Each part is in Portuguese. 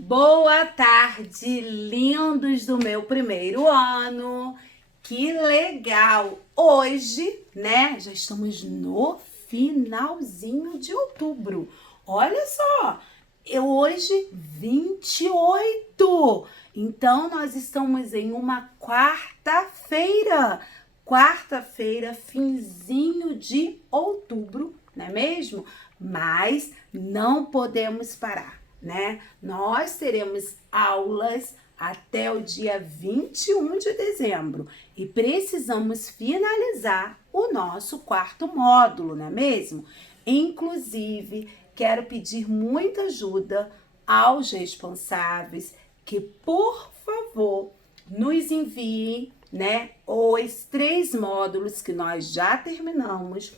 Boa tarde, lindos do meu primeiro ano. Que legal! Hoje, né, já estamos no finalzinho de outubro. Olha só, hoje 28. Então nós estamos em uma quarta-feira. Quarta-feira, finzinho de outubro, não é mesmo? Mas não podemos parar, né? Nós teremos aulas até o dia 21 de dezembro e precisamos finalizar o nosso quarto módulo, não é mesmo? Inclusive, quero pedir muita ajuda aos responsáveis que, por favor, nos enviem, né, os 3 módulos que nós já terminamos,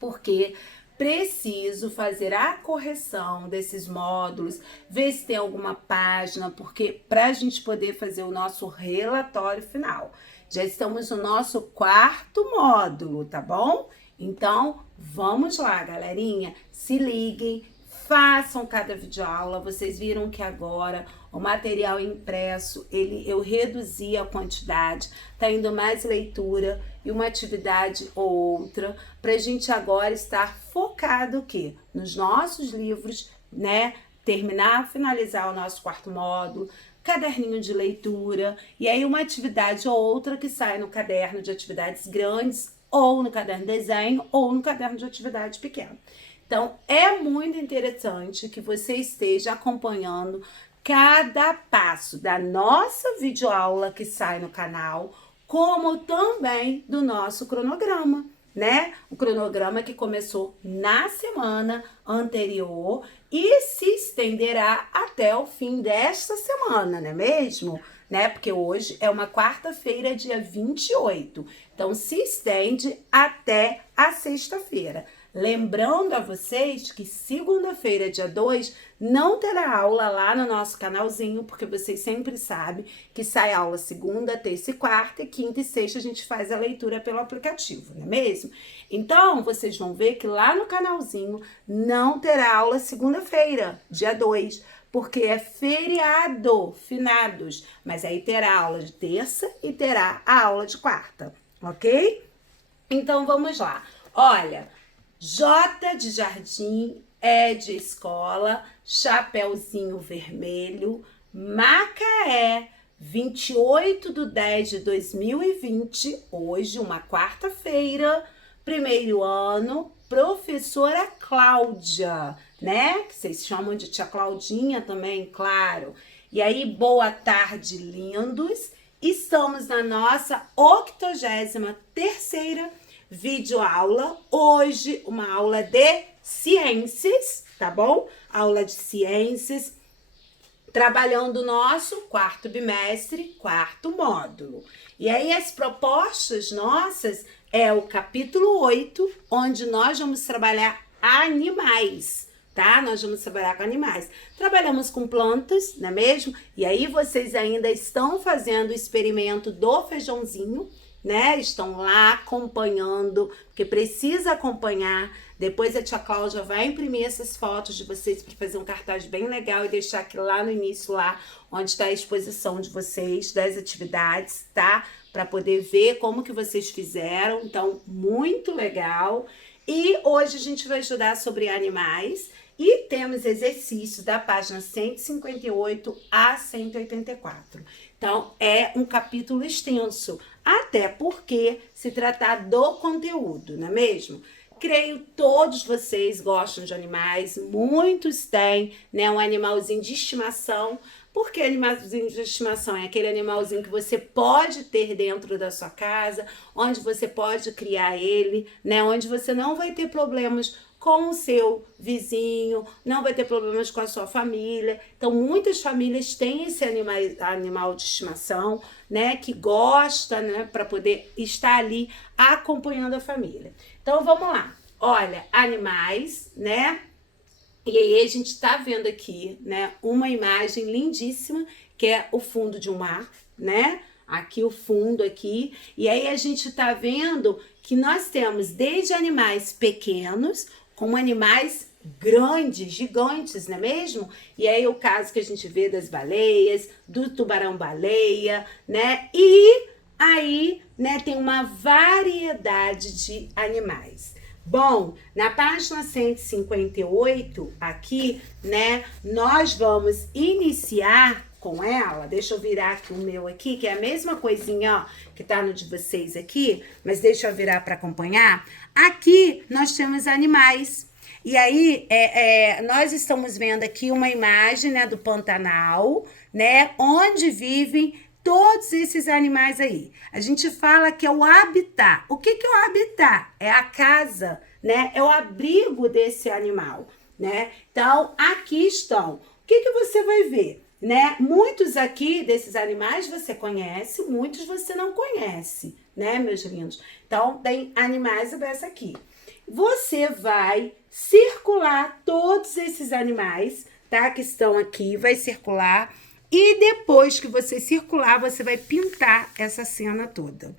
porque preciso fazer a correção desses módulos, ver se tem alguma página, porque para a gente poder fazer o nosso relatório final. Já estamos no nosso 4º módulo, tá bom? Então, vamos lá, galerinha. Se liguem, façam cada videoaula. Vocês viram que agora o material impresso, eu reduzi a quantidade, tá indo mais leitura e uma atividade ou outra, pra gente agora estar focado o quê? Nos nossos livros, né? Finalizar o nosso 4º módulo, caderninho de leitura, e aí uma atividade ou outra que sai no caderno de atividades grandes, ou no caderno de desenho, ou no caderno de atividade pequena. Então, é muito interessante que você esteja acompanhando cada passo da nossa videoaula que sai no canal, como também do nosso cronograma, né? O cronograma que começou na semana anterior e se estenderá até o fim desta semana, não é mesmo? Né? Porque hoje é uma quarta-feira, dia 28. Então, se estende até a sexta-feira. Lembrando a vocês que segunda-feira, dia 2, não terá aula lá no nosso canalzinho, porque vocês sempre sabem que sai aula segunda, terça e quarta, e quinta e sexta a gente faz a leitura pelo aplicativo, não é mesmo? Então, vocês vão ver que lá no canalzinho não terá aula segunda-feira, dia 2, porque é feriado, finados, mas aí terá aula de terça e terá a aula de quarta, ok? Então, vamos lá. Olha, J de jardim, E de escola, Chapeuzinho vermelho, Macaé, 28/10/2020, hoje, uma quarta-feira, primeiro ano, professora Cláudia, né? Que vocês chamam de tia Claudinha também, claro. E aí, boa tarde, lindos. Estamos na nossa 83ª videoaula. Hoje, uma aula de ciências, tá bom? Aula de ciências, trabalhando o nosso 4º bimestre, 4º módulo. E aí, as propostas nossas é o capítulo 8, onde nós vamos trabalhar animais, tá? Nós vamos trabalhar com animais. Trabalhamos com plantas, não é mesmo? E aí, vocês ainda estão fazendo o experimento do feijãozinho, né? Estão lá acompanhando, porque precisa acompanhar. Depois a tia Cláudia vai imprimir essas fotos de vocês para fazer um cartaz bem legal e deixar aqui lá no início, lá onde está a exposição de vocês, das atividades, tá? Para poder ver como que vocês fizeram. Então, muito legal. E hoje a gente vai estudar sobre animais e temos exercícios da página 158 a 184. Então, é um capítulo extenso, até porque se tratar do conteúdo, não é mesmo? Creio todos vocês gostam de animais, muitos têm, né, um animalzinho de estimação. Por que animalzinho de estimação? É aquele animalzinho que você pode ter dentro da sua casa, onde você pode criar ele, né, onde você não vai ter problemas com o seu vizinho, não vai ter problemas com a sua família. Então, muitas famílias têm esse animal de estimação, né, que gosta, né, para poder estar ali acompanhando a família. Então, vamos lá. Olha, animais, né? E aí a gente tá vendo aqui, né, uma imagem lindíssima, que é o fundo de um mar, né? Aqui o fundo aqui. E aí a gente tá vendo que nós temos desde animais pequenos, como animais grandes, gigantes, não é mesmo? E aí o caso que a gente vê das baleias, do tubarão-baleia, né? E aí, né, tem uma variedade de animais. Bom, na página 158, aqui, né, nós vamos iniciar com ela. Deixa eu virar aqui o meu aqui, que é a mesma coisinha, ó, que tá no de vocês aqui, mas deixa eu virar para acompanhar. Aqui nós temos animais. E aí, nós estamos vendo aqui uma imagem, né, do Pantanal, né, onde vivem todos esses animais aí. A gente fala que é o habitat. O que é o habitat? É a casa, né? É o abrigo desse animal, né? Então, aqui estão. O que você vai ver, né? Muitos aqui desses animais você conhece, muitos você não conhece, né, meus lindos? Então, tem animais dessa aqui. Você vai circular todos esses animais, tá? Que estão aqui, vai circular. E depois que você circular, você vai pintar essa cena toda.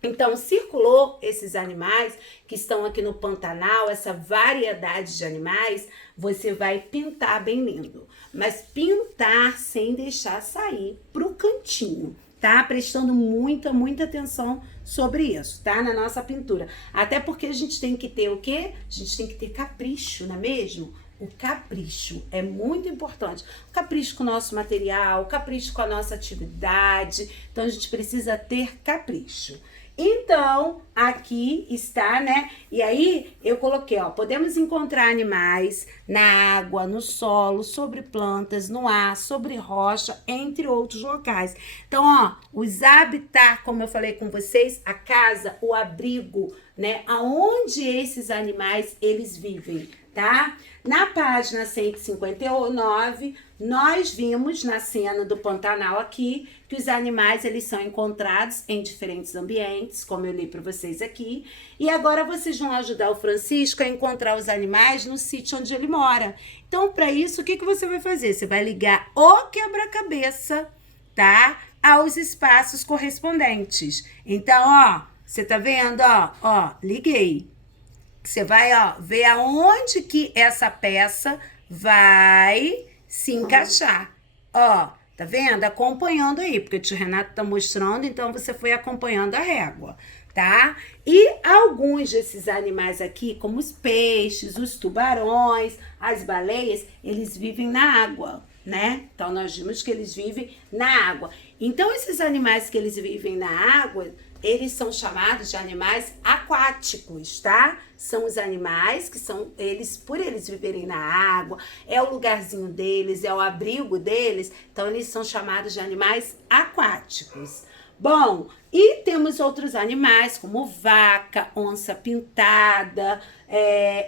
Então, circulou esses animais que estão aqui no Pantanal, essa variedade de animais, você vai pintar bem lindo. Mas pintar sem deixar sair pro cantinho, tá? Prestando muita atenção sobre isso, tá? Na nossa pintura. Até porque a gente tem que ter o quê? A gente tem que ter capricho, não é mesmo? O capricho é muito importante. O capricho com o nosso material, o capricho com a nossa atividade. Então, a gente precisa ter capricho. Então, aqui está, né? E aí, eu coloquei, ó, podemos encontrar animais na água, no solo, sobre plantas, no ar, sobre rocha, entre outros locais. Então, ó, os habitats, como eu falei com vocês, a casa, o abrigo, né? Aonde esses animais, eles vivem, tá? Na página 159, nós vimos na cena do Pantanal aqui que os animais eles são encontrados em diferentes ambientes, como eu li para vocês aqui. E agora vocês vão ajudar o Francisco a encontrar os animais no sítio onde ele mora. Então, para isso, o que você vai fazer? Você vai ligar o quebra-cabeça, tá? Aos espaços correspondentes. Então, ó, você tá vendo? Ó, liguei. Você vai, ó, ver aonde que essa peça vai se encaixar. Ó, tá vendo? Acompanhando aí, porque o tio Renato tá mostrando, então você foi acompanhando a régua, tá? E alguns desses animais aqui, como os peixes, os tubarões, as baleias, eles vivem na água, né? Então, nós vimos que eles vivem na água. Então, esses animais que eles vivem na água, eles são chamados de animais aquáticos, tá? São os animais que são, eles, por eles viverem na água, é o lugarzinho deles, é o abrigo deles, então eles são chamados de animais aquáticos. Bom, e temos outros animais como vaca, onça pintada,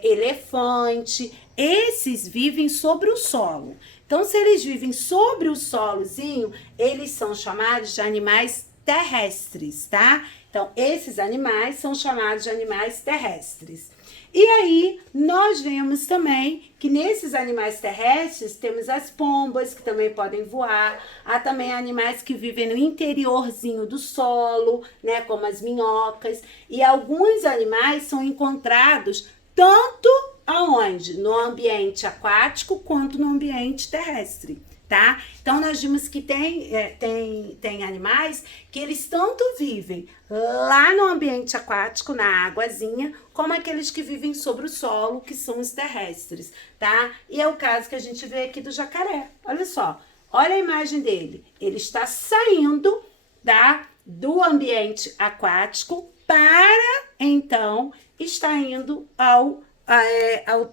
elefante. Esses vivem sobre o solo. Então, se eles vivem sobre o solozinho, eles são chamados de animais terrestres, tá? Então, esses animais são chamados de animais terrestres. E aí, nós vemos também que nesses animais terrestres temos as pombas, que também podem voar. Há também animais que vivem no interiorzinho do solo, né, como as minhocas. E alguns animais são encontrados tanto aonde? No ambiente aquático quanto no ambiente terrestre. Tá? Então, nós vimos que tem animais que eles tanto vivem lá no ambiente aquático, na águazinha, como aqueles que vivem sobre o solo, que são os terrestres, tá? E é o caso que a gente vê aqui do jacaré. Olha só, olha a imagem dele. Ele está saindo, tá, do ambiente aquático para, então, estar indo ao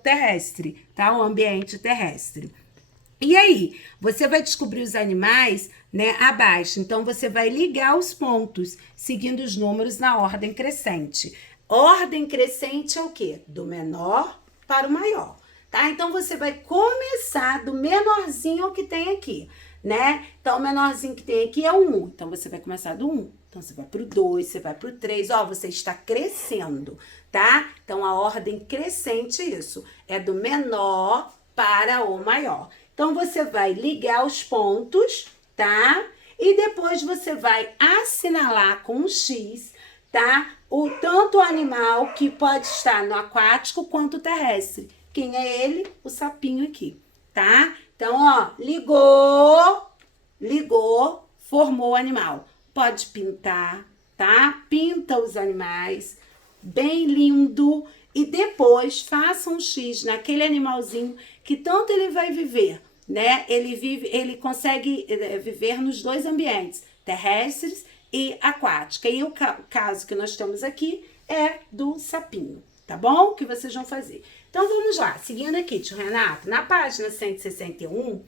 terrestre, tá? O ambiente terrestre. E aí, você vai descobrir os animais, né, abaixo. Então, você vai ligar os pontos, seguindo os números na ordem crescente. Ordem crescente é o quê? Do menor para o maior, tá? Então, você vai começar do menorzinho que tem aqui, né? Então, o menorzinho que tem aqui é o 1. Então, você vai começar do 1. Então, você vai pro 2, você vai pro 3. Ó, você está crescendo, tá? Então, a ordem crescente, isso, é do menor para o maior. Então, você vai ligar os pontos, tá? E depois você vai assinalar com um X, tá? tanto o animal que pode estar no aquático quanto terrestre. Quem é ele? O sapinho aqui, tá? Então, ó, ligou, formou o animal. Pode pintar, tá? Pinta os animais, bem lindo. E depois faça um X naquele animalzinho que tanto ele vai viver, né? Ele consegue viver nos dois ambientes, terrestres e aquática. E o caso que nós temos aqui é do sapinho, tá bom? Que vocês vão fazer. Então vamos lá, seguindo aqui, tio Renato, na página 161,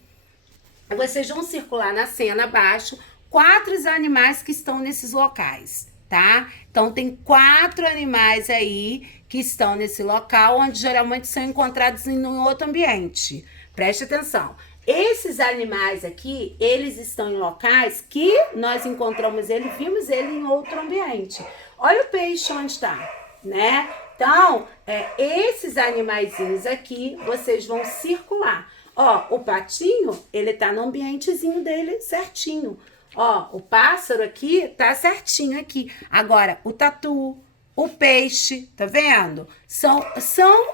vocês vão circular na cena abaixo 4 animais que estão nesses locais, tá? Então tem 4 animais aí que estão nesse local, onde geralmente são encontrados em um outro ambiente. Preste atenção. Esses animais aqui, eles estão em locais que nós encontramos ele, vimos ele em outro ambiente. Olha o peixe onde está, né? Então, esses animaizinhos aqui, vocês vão circular. Ó, o patinho, ele tá no ambientezinho dele certinho. Ó, o pássaro aqui tá certinho aqui. Agora, o tatu, o peixe, tá vendo? São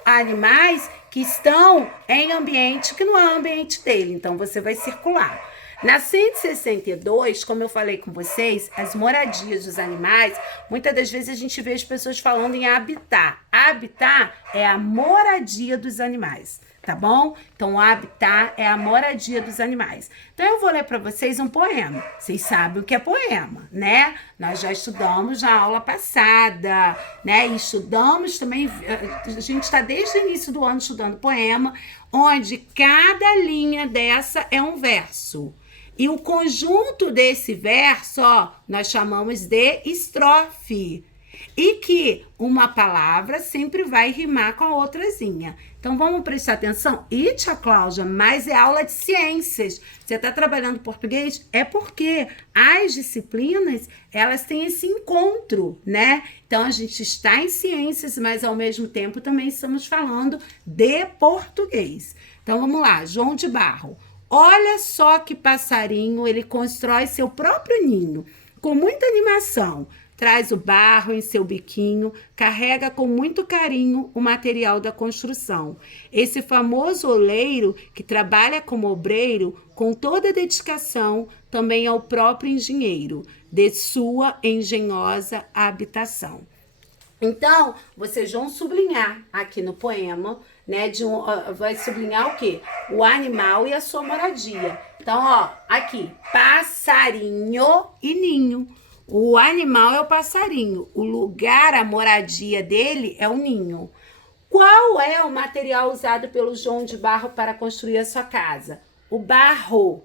animais que estão em ambiente que não é o ambiente dele. Então, você vai circular. Na 162, como eu falei com vocês, as moradias dos animais, muitas das vezes a gente vê as pessoas falando em habitat. Habitat é a moradia dos animais, tá bom? Então, o habitat é a moradia dos animais. Então, eu vou ler para vocês um poema. Vocês sabem o que é poema, né? Nós já estudamos na aula passada, né? E estudamos também, a gente está desde o início do ano estudando poema, onde cada linha dessa é um verso. E o conjunto desse verso, ó, nós chamamos de estrofe. E que uma palavra sempre vai rimar com a outrazinha. Então, vamos prestar atenção? E, tia Cláudia, mas é aula de ciências. Você está trabalhando português? É porque as disciplinas, elas têm esse encontro, né? Então, a gente está em ciências, mas, ao mesmo tempo, também estamos falando de português. Então, vamos lá. João de Barro. Olha só que passarinho, ele constrói seu próprio ninho, com muita animação. Traz o barro em seu biquinho, carrega com muito carinho o material da construção. Esse famoso oleiro, que trabalha como obreiro, com toda dedicação, também é o próprio engenheiro, de sua engenhosa habitação. Então, vocês vão sublinhar aqui no poema, né? Vai sublinhar o quê? O animal e a sua moradia. Então, ó, aqui, passarinho e ninho. O animal é o passarinho, o lugar, a moradia dele é o ninho. Qual é o material usado pelo João de Barro para construir a sua casa? O barro.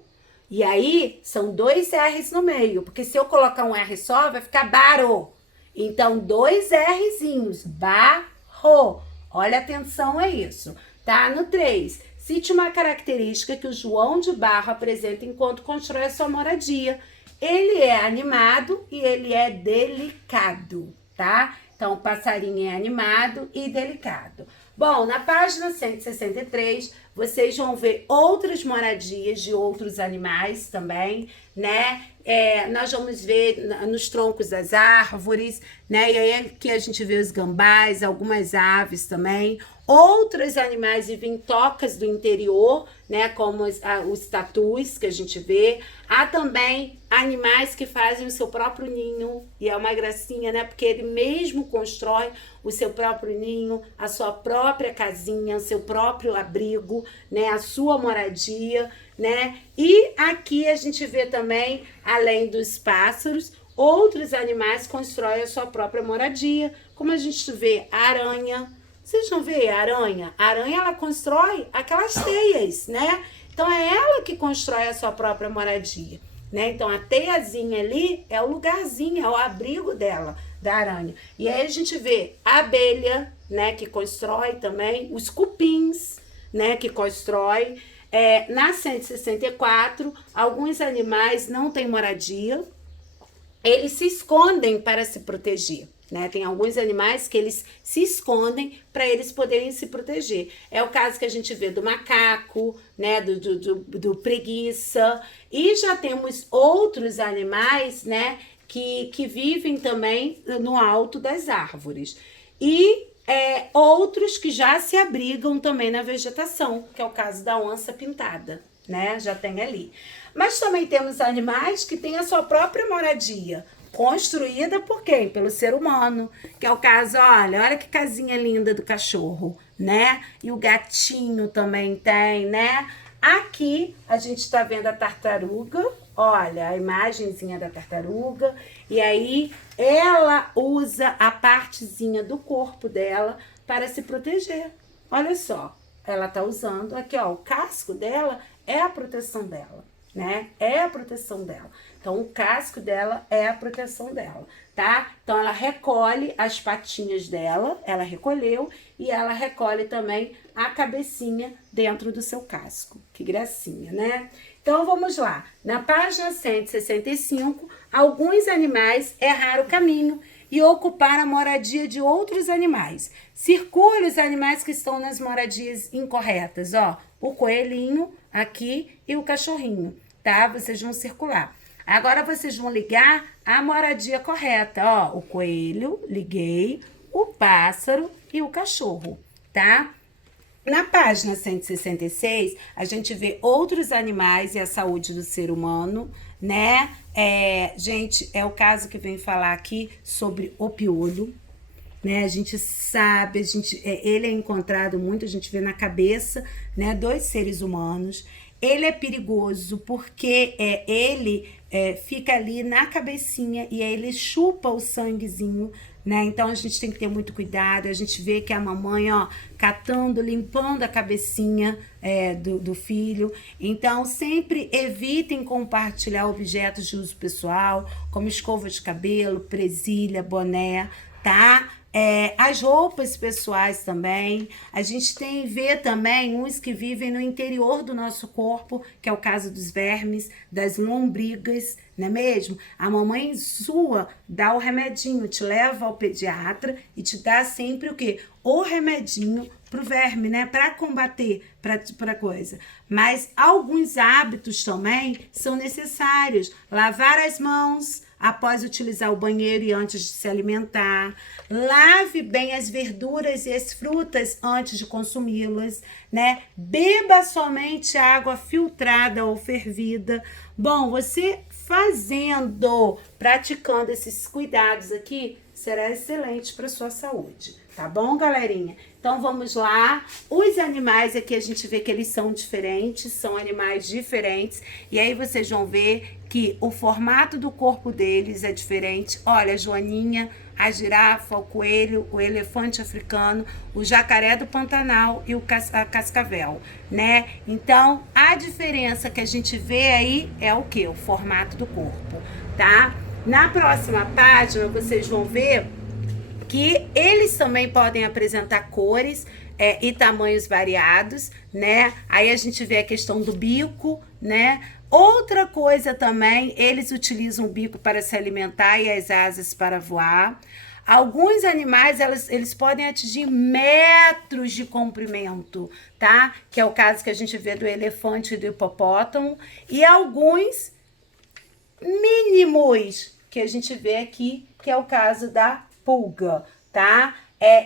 E aí, são 2 R's no meio, porque se eu colocar um R só, vai ficar baro. Então, 2 Rzinhos, barro. Olha, atenção, é isso. Tá? No 3, cite uma característica que o João de Barro apresenta enquanto constrói a sua moradia. Ele é animado e ele é delicado, tá? Então, o passarinho é animado e delicado. Bom, na página 163, vocês vão ver outras moradias de outros animais também, né? Nós vamos ver nos troncos das árvores, né? E aí aqui a gente vê os gambás, algumas aves também, outros animais e vintocas do interior, né? Como os tatus que a gente vê. Há também animais que fazem o seu próprio ninho, e é uma gracinha, né? Porque ele mesmo constrói o seu próprio ninho, a sua própria casinha, o seu próprio abrigo, né? A sua moradia, né? E aqui a gente vê também, além dos pássaros, outros animais constroem a sua própria moradia, como a gente vê a aranha. Vocês vão ver a aranha? A aranha, ela constrói aquelas teias, né? Então, é ela que constrói a sua própria moradia, né? Então, a teiazinha ali é o lugarzinho, é o abrigo dela, da aranha. E aí a gente vê a abelha, né? Que constrói também, os cupins, né? Que constrói. Na 164, alguns animais não têm moradia, eles se escondem para se proteger. Né? Tem alguns animais que eles se escondem para eles poderem se proteger. É o caso que a gente vê do macaco, né? do preguiça. E já temos outros animais, né? que vivem também no alto das árvores. E outros que já se abrigam também na vegetação, que é o caso da onça pintada, né? Já tem ali. Mas também temos animais que têm a sua própria moradia, construída por quem? Pelo ser humano, que é o caso, olha que casinha linda do cachorro, né? E o gatinho também tem, né? Aqui a gente está vendo a tartaruga, olha a imagenzinha da tartaruga, e aí ela usa a partezinha do corpo dela para se proteger. Olha só, ela tá usando aqui, ó, o casco dela é a proteção dela, né? É a proteção dela. Então, o casco dela é a proteção dela, tá? Então, ela recolhe as patinhas dela, ela recolheu, e ela recolhe também a cabecinha dentro do seu casco. Que gracinha, né? Então, vamos lá. Na página 165, alguns animais erraram o caminho e ocuparam a moradia de outros animais. Circule os animais que estão nas moradias incorretas, ó. O coelhinho aqui e o cachorrinho, tá? Vocês vão circular. Agora vocês vão ligar a moradia correta, ó. O coelho, liguei, o pássaro e o cachorro, tá? Na página 166, a gente vê outros animais e a saúde do ser humano, né? Gente, é o caso que vem falar aqui sobre o piolho, né? A gente sabe, ele é encontrado muito, a gente vê na cabeça, né, dos seres humanos. Ele é perigoso porque ele fica ali na cabecinha e aí ele chupa o sanguezinho, né? Então a gente tem que ter muito cuidado. A gente vê que a mamãe, ó, catando, limpando a cabecinha do filho. Então sempre evitem compartilhar objetos de uso pessoal, como escova de cabelo, presilha, boné, tá? As roupas pessoais também. A gente vê também uns que vivem no interior do nosso corpo, que é o caso dos vermes, das lombrigas, não é mesmo? A mamãe sua dá o remedinho, te leva ao pediatra e te dá sempre o quê? O remedinho pro verme, né? Para combater, pra coisa. Mas alguns hábitos também são necessários. Lavar as mãos após utilizar o banheiro e antes de se alimentar. Lave bem as verduras e as frutas antes de consumi-las, né? Beba somente água filtrada ou fervida. Bom, você praticando esses cuidados aqui, será excelente para sua saúde. Tá bom, galerinha? Então, vamos lá. Os animais aqui, a gente vê que eles são diferentes, são animais diferentes. E aí, vocês vão ver que o formato do corpo deles é diferente. Olha, a joaninha, a girafa, o coelho, o elefante africano, o jacaré do Pantanal e a cascavel, né? Então, a diferença que a gente vê aí é o quê? O formato do corpo, tá? Na próxima página, vocês vão ver que eles também podem apresentar cores e tamanhos variados, né? Aí a gente vê a questão do bico, né? Outra coisa também, eles utilizam o bico para se alimentar e as asas para voar. Alguns animais, eles podem atingir metros de comprimento, tá? Que é o caso que a gente vê do elefante e do hipopótamo. E alguns mínimos, que a gente vê aqui, que é o caso da pulga, tá?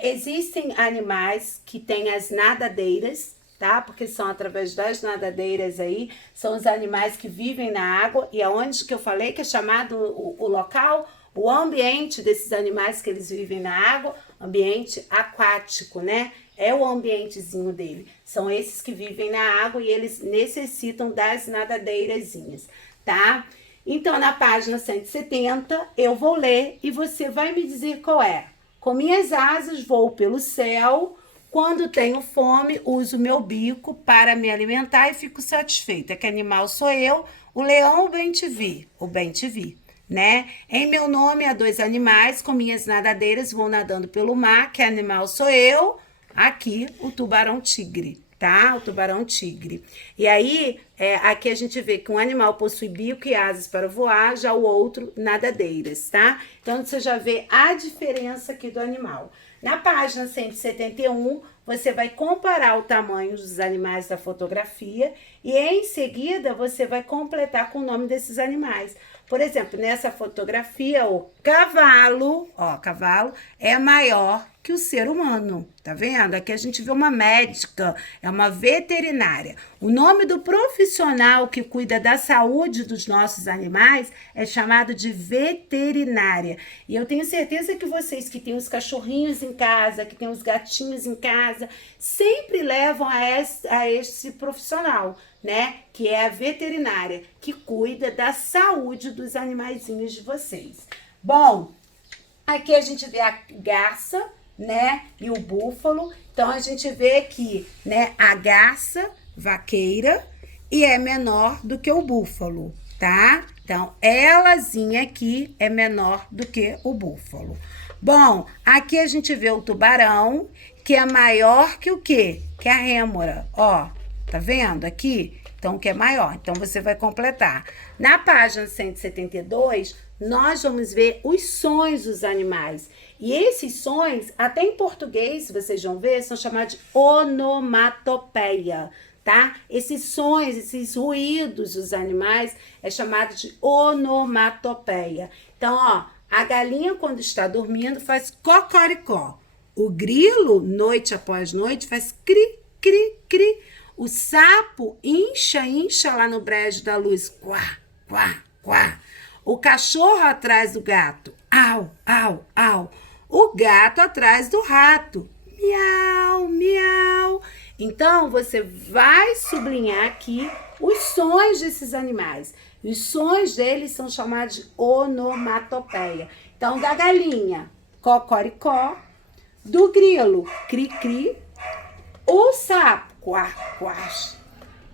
Existem animais que têm as nadadeiras, tá? Porque são através das nadadeiras aí, são os animais que vivem na água, e aonde que eu falei que é chamado o local, o ambiente desses animais que eles vivem na água, ambiente aquático, né? É o ambientezinho dele. São esses que vivem na água e eles necessitam das nadadeirazinhas, tá? Então, na página 170, eu vou ler e você vai me dizer qual é. Com minhas asas vou pelo céu, quando tenho fome uso meu bico para me alimentar e fico satisfeita. Que animal sou eu? O leão, o bem-te-vi, né? Em meu nome há 2 animais, com minhas nadadeiras vou nadando pelo mar. Que animal sou eu? Aqui, o tubarão-tigre. Tá? O tubarão-tigre. E aí, aqui a gente vê que um animal possui bico e asas para voar, já o outro, nadadeiras, tá? Então, você já vê a diferença aqui do animal. Na página 171, você vai comparar o tamanho dos animais da fotografia e, em seguida, você vai completar com o nome desses animais. Por exemplo, nessa fotografia, o cavalo, ó, cavalo é maior que o ser humano, tá vendo? Aqui a gente vê uma médica, é uma veterinária. O nome do profissional que cuida da saúde dos nossos animais é chamado de veterinária. E eu tenho certeza que vocês que têm os cachorrinhos em casa, que têm os gatinhos em casa, sempre levam a esse profissional, né? Que é a veterinária, que cuida da saúde dos animaizinhos de vocês. Bom, aqui a gente vê a garça, né? E o búfalo. Então, a gente vê aqui, né? A garça vaqueira e é menor do que o búfalo, tá? Então, elazinha aqui é menor do que o búfalo. Bom, aqui a gente vê o tubarão, que é maior que o quê? Que a rêmora, ó. Tá vendo aqui? Então, que é maior. Então, você vai completar. Na página 172, nós vamos ver os sons dos animais. E esses sons, até em português, vocês vão ver, são chamados de onomatopeia, tá? Esses sons, esses ruídos dos animais é chamado de onomatopeia. Então, ó, a galinha, quando está dormindo, faz cocoricó. O grilo, noite após noite, faz cri, cri, cri. O sapo incha lá no brejo da luz. Quá, quá, quá. O cachorro atrás do gato. Au, au, au. O gato atrás do rato. Miau, miau. Então, você vai sublinhar aqui os sons desses animais. Os sons deles são chamados de onomatopeia. Então, da galinha, cocoricó. Do grilo, cri-cri. O sapo, quá, quá.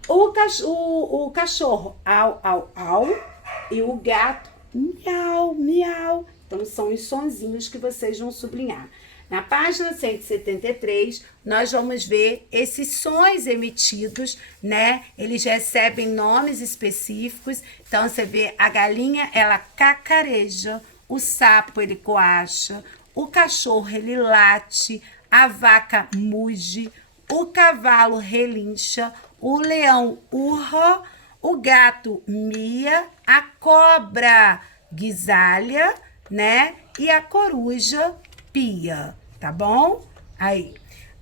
O cachorro, au, au, au. E o gato, miau, miau. Então, são os sonzinhos que vocês vão sublinhar. Na página 173, nós vamos ver esses sons emitidos, né? Eles recebem nomes específicos. Então, você vê a galinha, ela cacareja. O sapo, ele coacha. O cachorro, ele late. A vaca muge. O cavalo relincha. O leão urra. O gato mia. A cobra guisalha, né? E a coruja pia, tá bom? Aí,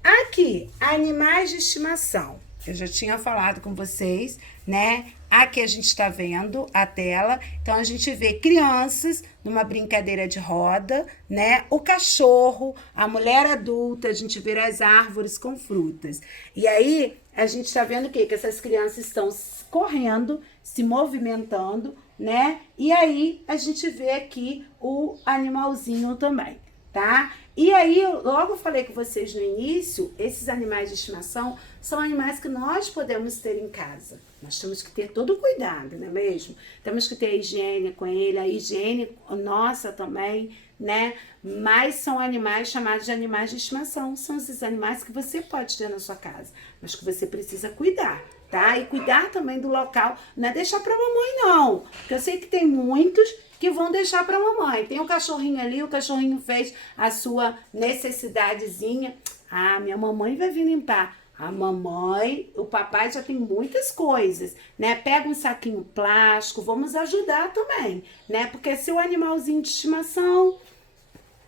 aqui, animais de estimação. Eu já tinha falado com vocês, né? Aqui a gente está vendo a tela. Então, a gente vê crianças numa brincadeira de roda, né? O cachorro, a mulher adulta, a gente vê as árvores com frutas. E aí, a gente está vendo o quê? Que essas crianças estão correndo, se movimentando, né? E aí, a gente vê aqui o animalzinho também, tá? E aí, logo eu falei com vocês no início, esses animais de estimação são animais que nós podemos ter em casa. Nós temos que ter todo o cuidado, não é mesmo? Temos que ter a higiene com ele, a higiene nossa também, né? Mas são animais chamados de animais de estimação. São esses animais que você pode ter na sua casa, mas que você precisa cuidar, tá? E cuidar também do local, não é deixar para mamãe não, porque eu sei que tem muitos que vão deixar para mamãe. Tem um cachorrinho ali, o cachorrinho fez a sua necessidadezinha. Ah, minha mamãe vai vir limpar. A mamãe, o papai já tem muitas coisas, né? Pega um saquinho plástico, vamos ajudar também, né? Porque se o animalzinho de estimação...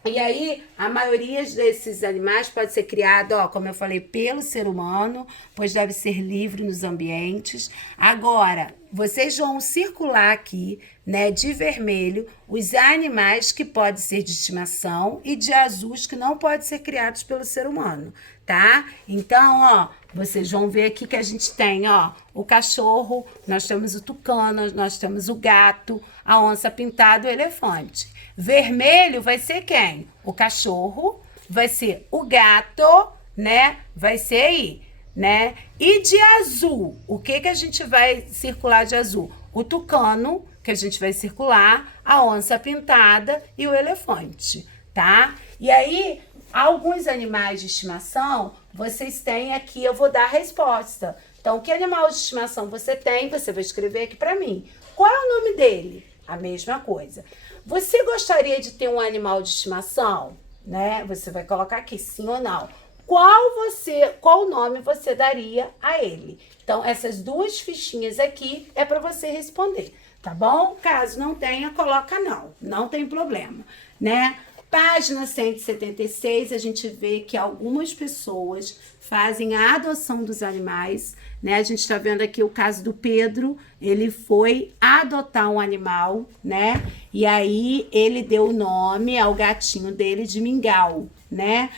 E aí, a maioria desses animais pode ser criado, ó, como eu falei, pelo ser humano, pois deve ser livre nos ambientes. Agora, vocês vão circular aqui, né, de vermelho, os animais que podem ser de estimação e de azul que não podem ser criados pelo ser humano, tá? Então, ó, vocês vão ver aqui que a gente tem, ó, o cachorro, nós temos o tucano, nós temos o gato, a onça pintada e o elefante. Vermelho vai ser quem? O cachorro, vai ser o gato, né? Vai ser aí, né? E de azul, o que que a gente vai circular de azul? O tucano, que a gente vai circular, a onça pintada e o elefante, tá? E aí, alguns animais de estimação, vocês têm aqui, eu vou dar a resposta. Então, que animal de estimação você tem? Você vai escrever aqui para mim. Qual é o nome dele? A mesma coisa. Você gostaria de ter um animal de estimação? Né? Você vai colocar aqui, sim ou não. Qual nome você daria a ele? Então, essas duas fichinhas aqui é para você responder, tá bom? Caso não tenha, coloca não tem problema, né? Página 176, a gente vê que algumas pessoas fazem a adoção dos animais, né? A gente está vendo aqui o caso do Pedro, ele foi adotar um animal, né? E aí ele deu o nome ao gatinho dele de Mingau, né?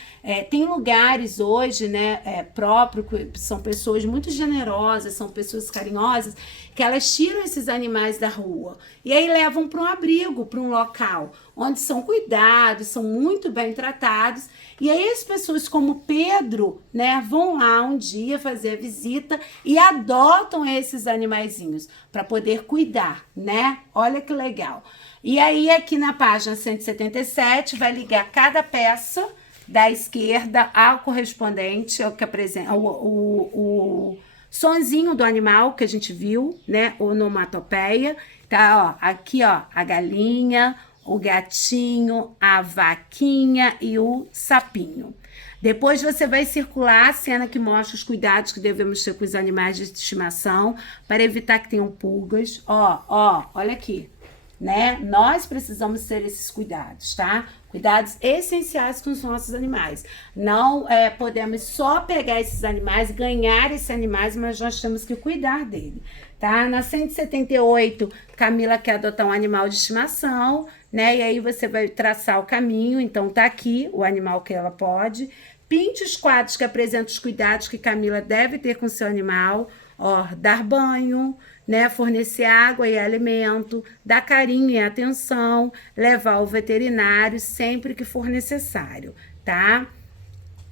Tem lugares hoje, né, próprio, são pessoas muito generosas, são pessoas carinhosas, que elas tiram esses animais da rua e aí levam para um abrigo, para um local onde são cuidados, são muito bem tratados. E aí as pessoas como Pedro, né, vão lá um dia fazer a visita e adotam esses animaizinhos para poder cuidar, né? Olha que legal. E aí aqui na página 177 vai ligar cada peça da esquerda ao correspondente, ao que apresenta o sonzinho do animal que a gente viu, né? Onomatopeia. Tá, ó, aqui, ó, a galinha, o gatinho, a vaquinha e o sapinho. Depois você vai circular a cena que mostra os cuidados que devemos ter com os animais de estimação para evitar que tenham pulgas. Olha aqui, né? Nós precisamos ter esses cuidados, tá? Cuidados essenciais com os nossos animais. Não podemos só pegar esses animais, ganhar esses animais, mas nós temos que cuidar dele, tá? Na 178, Camila quer adotar um animal de estimação, né? E aí você vai traçar o caminho, então tá aqui o animal que ela pode. Pinte os quadros que apresentam os cuidados que Camila deve ter com seu animal, ó, dar banho, né, fornecer água e alimento, dar carinho e atenção, levar ao veterinário sempre que for necessário, tá?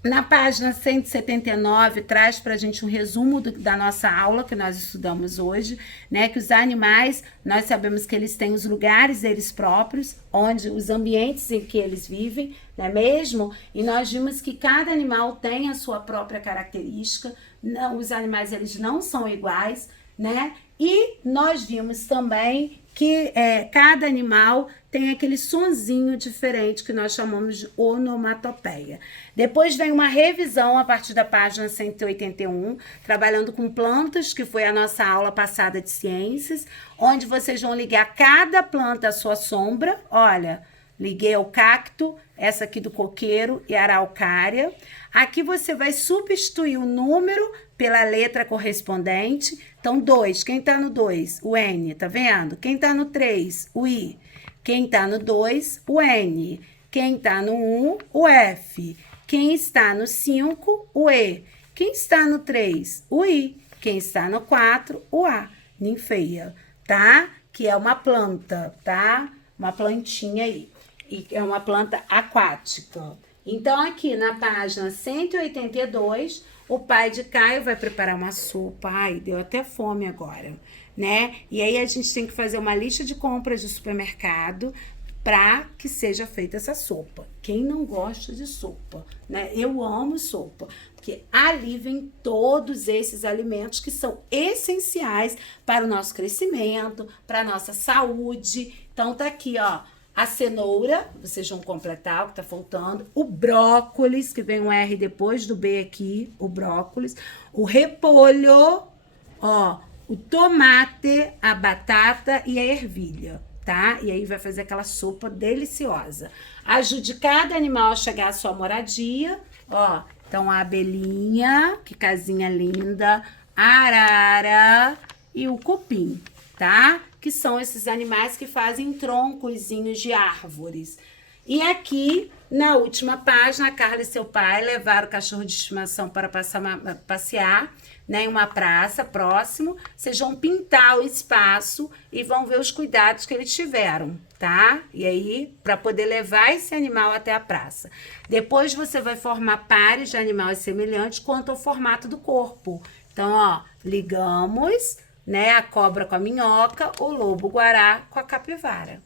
Na página 179, traz para a gente um resumo da nossa aula que nós estudamos hoje, né? Que os animais, nós sabemos que eles têm os lugares deles próprios, onde os ambientes em que eles vivem, não é mesmo? E nós vimos que cada animal tem a sua própria característica, não, os animais eles não são iguais, né? E nós vimos também que cada animal tem aquele sonzinho diferente que nós chamamos de onomatopeia. Depois vem uma revisão a partir da página 181, trabalhando com plantas, que foi a nossa aula passada de ciências, onde vocês vão ligar cada planta à sua sombra. Olha, liguei ao cacto, essa aqui do coqueiro e a araucária. Aqui você vai substituir o número pela letra correspondente. Então, 2, quem tá no 2? O N, tá vendo? Quem tá no 3? O I. Quem tá no 2? O N. Quem tá no 1? O F. Quem está no 5? O E. Quem está no 3? O I. Quem está no 4? O A. Ninfeia, tá? Que é uma planta, tá? Uma plantinha aí. E é uma planta aquática. Então, aqui na página 182, o pai de Caio vai preparar uma sopa. Ai, deu até fome agora, né? E aí a gente tem que fazer uma lista de compras de supermercado para que seja feita essa sopa. Quem não gosta de sopa, né? Eu amo sopa, porque ali vem todos esses alimentos que são essenciais para o nosso crescimento, para a nossa saúde. Então tá aqui, ó, a cenoura, vocês vão completar o que tá faltando, o brócolis, que vem um R depois do B aqui, o brócolis, o repolho, ó, o tomate, a batata e a ervilha, tá? E aí vai fazer aquela sopa deliciosa. Ajude cada animal a chegar à sua moradia, ó. Então, a abelhinha, que casinha linda, a arara e o cupim, tá? Que são esses animais que fazem troncozinhos de árvores. E aqui, na última página, a Carla e seu pai levaram o cachorro de estimação para passear, né, em uma praça próximo. Vocês vão pintar o espaço e vão ver os cuidados que eles tiveram, tá? E aí, para poder levar esse animal até a praça. Depois você vai formar pares de animais semelhantes quanto ao formato do corpo. Então, ó, ligamos, né, a cobra com a minhoca, o lobo-guará com a capivara.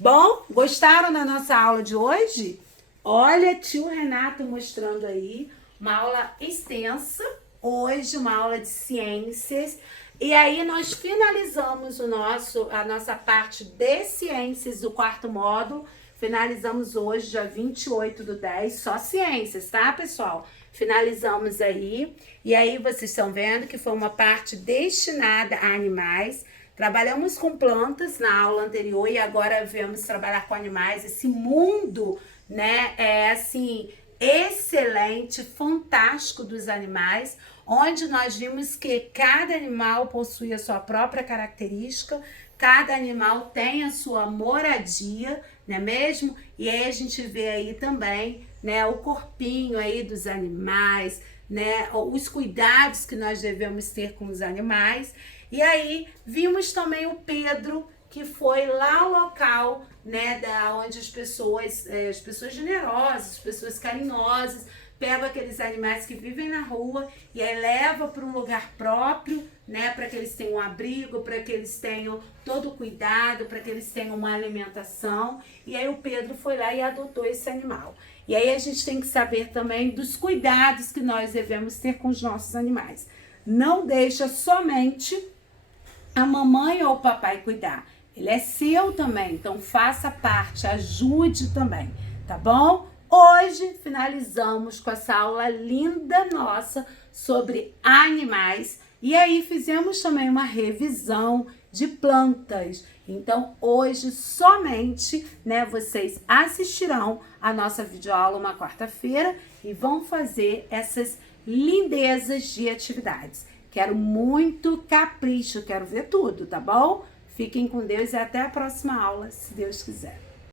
Bom, gostaram da nossa aula de hoje? Olha, tio Renato mostrando aí uma aula extensa, hoje uma aula de ciências. E aí nós finalizamos a nossa parte de ciências do quarto módulo. Finalizamos hoje, dia 28/10, só ciências, tá, pessoal? Finalizamos aí. E aí vocês estão vendo que foi uma parte destinada a animais. Trabalhamos com plantas na aula anterior e agora vamos trabalhar com animais. Esse mundo, né, é assim, excelente, fantástico dos animais, onde nós vimos que cada animal possui a sua própria característica, cada animal tem a sua moradia, não é mesmo? E aí a gente vê aí também, né, o corpinho aí dos animais, né, os cuidados que nós devemos ter com os animais. E aí vimos também o Pedro, que foi lá ao local, né, da onde as pessoas generosas, as pessoas carinhosas, pegam aqueles animais que vivem na rua e aí leva para um lugar próprio, né, para que eles tenham um abrigo, para que eles tenham todo o cuidado, para que eles tenham uma alimentação. E aí o Pedro foi lá e adotou esse animal. E aí a gente tem que saber também dos cuidados que nós devemos ter com os nossos animais. Não deixa somente a mamãe ou o papai cuidar. Ele é seu também, então faça parte, ajude também, tá bom? Hoje finalizamos com essa aula linda nossa sobre animais e aí fizemos também uma revisão de plantas. Então hoje somente, né, vocês assistirão a nossa videoaula uma quarta-feira e vão fazer essas lindezas de atividades. Quero muito capricho, quero ver tudo, tá bom? Fiquem com Deus e até a próxima aula, se Deus quiser.